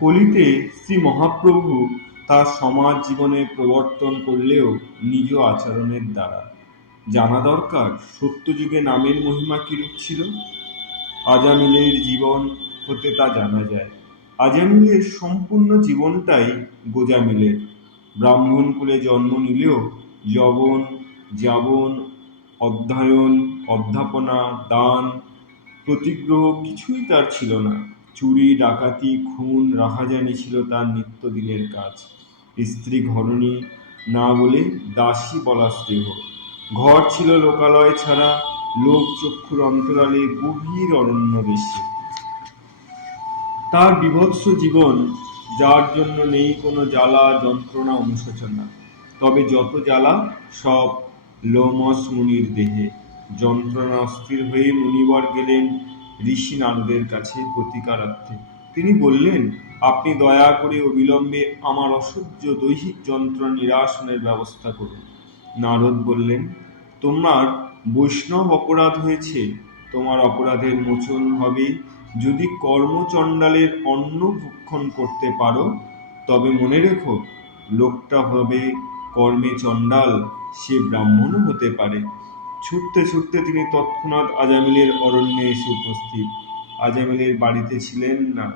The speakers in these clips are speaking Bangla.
কলিতে শ্রী মহাপ্রভু তার সমাজ জীবনে প্রবর্তন করলেও নিজ আচরণের দ্বারা। জানা দরকার, সত্যযুগে নামের মহিমা কিরূপ ছিল? আজামিলের জীবন হতে তা জানা যায়। আজামিলের সম্পূর্ণ জীবনটাই গোজামিলের। ব্রাহ্মণ কুলে জন্ম নিলেও যবন, যাবন, অধ্যয়ন, অধ্যাপনা, দান, প্রতিগ্রহ কিছুই তার ছিল না। চুরি, ডাকাতি, খুন, রাহাজানি ছিল তার নিত্যদিনের কাজ। স্ত্রী ঘরণী না বলে দাসী বলা স্নেহ। ঘর ছিল লোকালয় ছাড়া, লোক চক্ষুর অন্তরালে গভীর অরণ্য দেশে তার বিভৎস জীবন, যার জন্য নেই কোনো জ্বালা, যন্ত্রণা, অনুশোচনা। তবে যত জ্বালা, সব লোমস মুনির দেহে। যন্ত্রণা অস্থির হয়ে মুনিবর গেলেন ঋষি নারদের কাছে প্রতিকারার্থে। তিনি বললেন, আপনি দয়া করে অবিলম্বে আমার অসহ্য দৈহিক যন্ত্রণা নিরাসনের ব্যবস্থা করুন। নারদ বললেন, তোমার বৈষ্ণব অপরাধ হয়েছে। তোমার অপরাধের মোচন হবে। যদি কর্মচণ্ডালের অন্ন ভক্ষণ করতে পারো, তবে মনে রেখো, লোকটা হবে কর্মে চণ্ডাল, সে ব্রাহ্মণও হতে পারে। ছুটতে ছুটতে তিনি তৎক্ষণাৎ আজামিলের অরণ্যে এসে উপস্থিত। আজামিলের বাড়িতে ছিলেন না।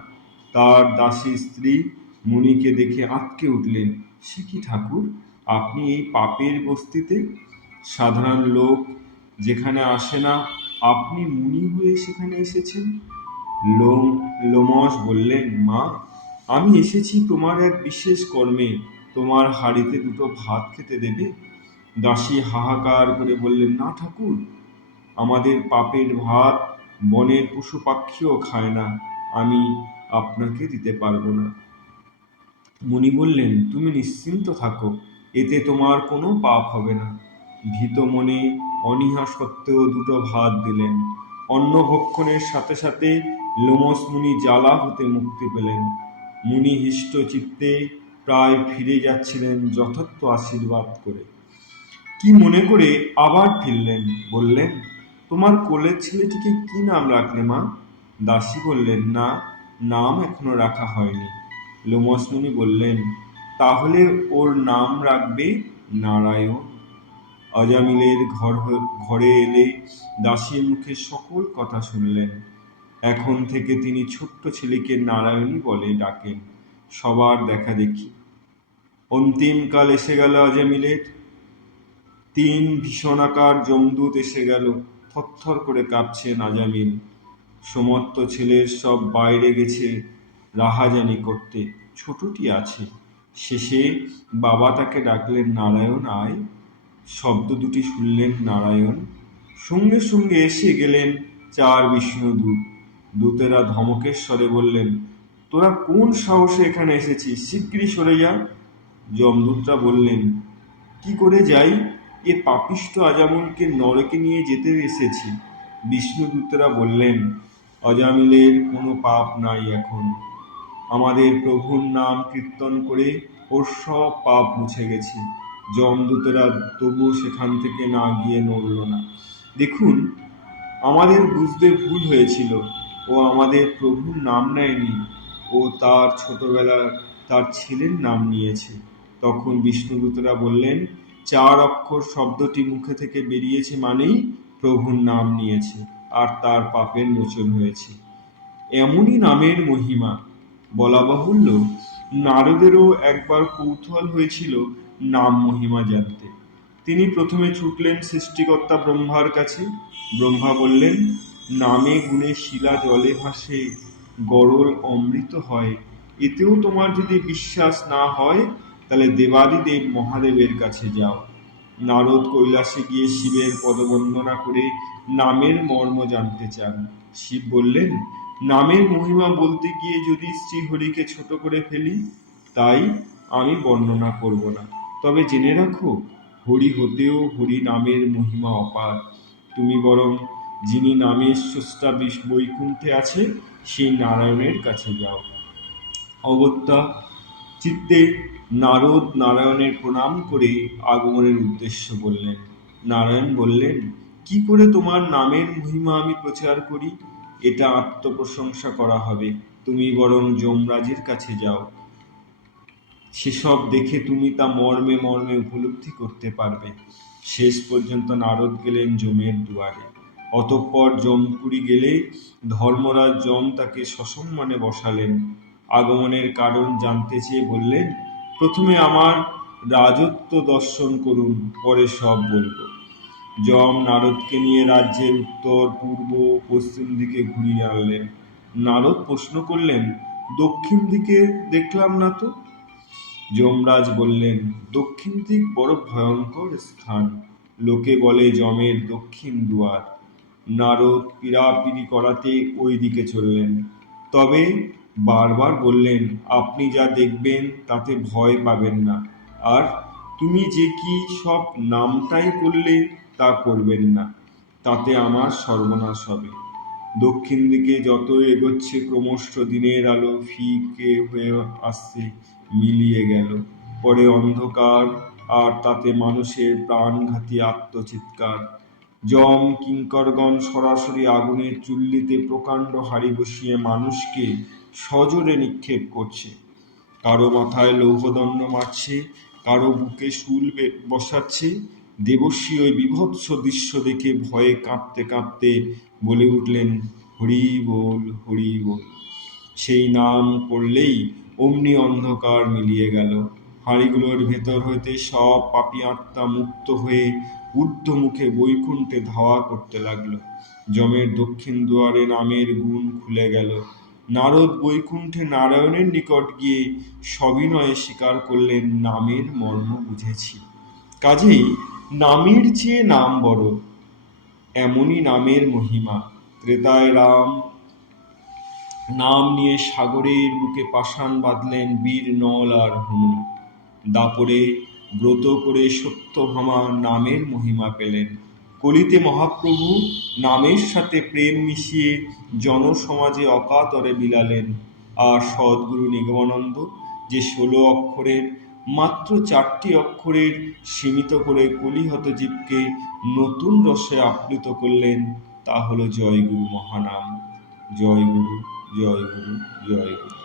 তার দাসী স্ত্রী মুনিকে দেখে আঁতকে উঠলেন। সে কি ঠাকুর? আপনি এই পাপের বস্তিতে? সাধারণ লোক যেখানে আসে না, আপনি মুনি হয়ে সেখানে এসেছেন? লোম লোমস বললেন, মা, আমি এসেছি তোমার এক বিশেষ কর্মে। তোমার হাড়িতে দুটো ভাত খেতে দেবে? দাসী হাহাকার করে বললেন, না ঠাকুর, আমাদের পাপের ভাত বনের পশু পাখিও খায় না, আমি আপনাকে দিতে পারব না। মুনি বললেন, তুমি নিশ্চিন্ত থাকো, এতে তোমার কোনো পাপ হবে না। ভীত মনে অনীহা সত্ত্বেও দুটো ভাত দিলেন। অন্ন ভক্ষণের সাথে সাথে লোমস মুনি জ্বালা হতে মুক্তি পেলেন। মুনি হিষ্ট চিত্তে প্রায় ফিরে যাচ্ছিলেন যথার্থ আশীর্বাদ করে। কি মনে করে আবার ফিরলেন? বললেন, তোমার কোলের ছেলেটিকে কি নাম রাখলে মা? দাসী বললেন, না, নাম এখনও রাখা হয়নি। লোমসমুনি বললেন, তাহলে ওর নাম রাখবে নারায়ণ। অজামিলের ঘর ঘরে এলে দাসীর মুখে সকল কথা শুনলেন। এখন থেকে তিনি ছোট্ট ছেলেকে নারায়ণী বলে ডাকেন। সবার দেখা দেখি। অন্তিমকাল এসে গেল অজামিলের। তিন ভীষণাকার জমদূত এসে গেল। থরথর করে কাঁপছে নাজামিল সমর্থ ছেলের সব বাইরে গেছে। রাহাজানি করতে। ছোটটি আছে। শেষে বাবা তাকে ডাকলেন, নারায়ণ, আয়। শব্দ দুটি শুনলেন নারায়ণ। সঙ্গে সঙ্গে এসে গেলেন চার বিষ্ণুদূত দূতেরা ধমকের স্বরে বললেন, তোরা কোন সাহসে এখানে এসেছিস? শিগগিরই সরে যা। যমদূতরা বললেন, কি করে যাই? এ পাপিষ্ট আজামলকে নরকে নিয়ে যেতে এসেছি। বিষ্ণুদূতরা বললেন অজামিলের কোনো পাপ নাই এখন। আমাদের প্রভুর নাম কীর্তন করে ওর সব পাপ মুছে গেছে। যমদূতেরা তবু সেখান থেকে না গিয়ে নড়ল না। দেখুন, আমাদের বুঝতে ভুল হয়েছিল। ও আমাদের প্রভুর নাম নেয়নি। ও তার ছোটবেলার তার ছেলের নাম নিয়েছে। তখন বিষ্ণুদূতরা বললেন চার অক্ষর শব্দটি মুখে থেকে বেরিয়েছে মানেই প্রভুর নাম নিয়েছে, আর তার পাপের মোচন হয়েছে। এমনই নামের মহিমা, বলা বাহুল্য। নারদেরও একবার কৌতূহল হয়েছিল নাম মহিমা জানতে। তিনি প্রথমে ছুটলেন সৃষ্টিকর্তা ব্রহ্মার কাছে। ব্রহ্মা বললেন, নামে গুণে শিলা জলে ভাসে, গরল অমৃত হয়। এতেও তোমার যদি বিশ্বাস না হয় তাহলে দেবাদিদেব মহাদেবের কাছে যাও। নারদ কৈলাসে গিয়ে শিবের পদবন্দনা করে নামের মর্ম জানতে চান। শিব বললেন, নামের মহিমা বলতে গিয়ে যদি শ্রীহরিকে ছোট করে ফেলি, তাই আমি বর্ণনা করব না। তবে জেনে রাখো, হরি হতেও হরি নামের মহিমা অপার। তুমি বরং যিনি নামের স্রষ্টা বৈকুণ্ঠে আছে, সেই নারায়ণের কাছে যাও। অগত্যা চিত্তে নারদ নারায়ণের প্রণাম করে আগমনের উদ্দেশ্য বললেন। নারায়ণ বললেন, কি করে তোমার নামের মহিমা আমি প্রচার করি? এটা আত্মপ্রশংসা করা হবে। তুমি বরং যমরাজের কাছে যাও। সেসব দেখে তুমি তা মর্মে মর্মে উপলব্ধি করতে পারবে। শেষ পর্যন্ত নারদ গেলেন যমের দুয়ারে। অতঃপর যমপুরি গেলে ধর্মরাজ যম তাকে সসম্মানে বসালেন। আগমনের কারণ জানতে চেয়ে বললেন, প্রথমে আমার রাজত্ব দর্শন করুন, পরে সব বলব। যম নারদকে নিয়ে রাজ্যের উত্তর, পূর্ব, পশ্চিম দিকে ঘুরিয়ে আনলেন। নারদ প্রশ্ন করলেন, দক্ষিণ দিকে দেখলাম না তো? যমরাজ বললেন, দক্ষিণ দিক বড় ভয়ঙ্কর স্থান। লোকে বলে যমের দক্ষিণ দুয়ার। নারদ পীড়াপিড়ি করাতে ওই দিকে চললেন। তবে বারবার বললেন, আপনি যা দেখবেন তাতে ভয় পাবেন না। আর তুমি যে কি সব নামটাই করলে তা করবেন না। তাতে আমার সর্বনাশ হবে। দক্ষিণ দিকে যত এগোচ্ছে ক্রমশ দিনের আলো ফিকে হয়ে আসছে মিলিয়ে গেল। পরে অন্ধকার, আর তাতে মানুষের প্রাণঘাতী আত্মচিৎকার। যম কিঙ্করগণ সরাসরি আগুনের চুল্লিতে প্রকাণ্ড হাড়ি বসিয়ে মানুষকে সজোরে নিক্ষেপ করছে। কারও মাথায় লৌহদণ্ড মারছে, কারও বুকে শুল বসাচ্ছে। দেবশ্রী ওই বিভৎস দৃশ্য দেখে ভয়ে কাঁপতে কাঁপতে বলে উঠলেন, হরি বল হরি বল। সেই নাম করলেই অমনি অন্ধকার মিলিয়ে গেল। হাঁড়িগুলোর ভেতর হইতে সব পাপি আত্মা মুক্ত হয়ে ঊর্ধ্বমুখে বৈকুণ্ঠে ধাওয়া করতে লাগল। যমের দক্ষিণ দুয়ারে নামের গুণ খুলে গেল। নারদ বৈকুণ্ঠে নারায়ণের নিকট গিয়ে সবিনয়ে স্বীকার করলেন, নামের মর্ম বুঝেছি। কাজেই নামের চেয়ে নাম বড়। এমনই নামের মহিমা। ত্রেতায় রাম, নাম নিয়ে সাগরের বুকে পাষাণ বাঁধলেন বীর, নল আর হনু। দাপরে ব্রত করে সত্যভামা নামের মহিমা পেলেন। কলিতে মহাপ্রভু নামের সাথে প্রেম মিশিয়ে জনসমাজে অকাতরে বিলালেন। আর সদ্গুরু নিগমানন্দ যে ষোলো অক্ষরের, মাত্র চারটি অক্ষরের সীমিত করে কলিহত জীবকে নতুন রসে আপ্লুত করলেন, তা হলো জয় গুরু মহানাম। জয় গুরু জয় গুরু জয় গুরু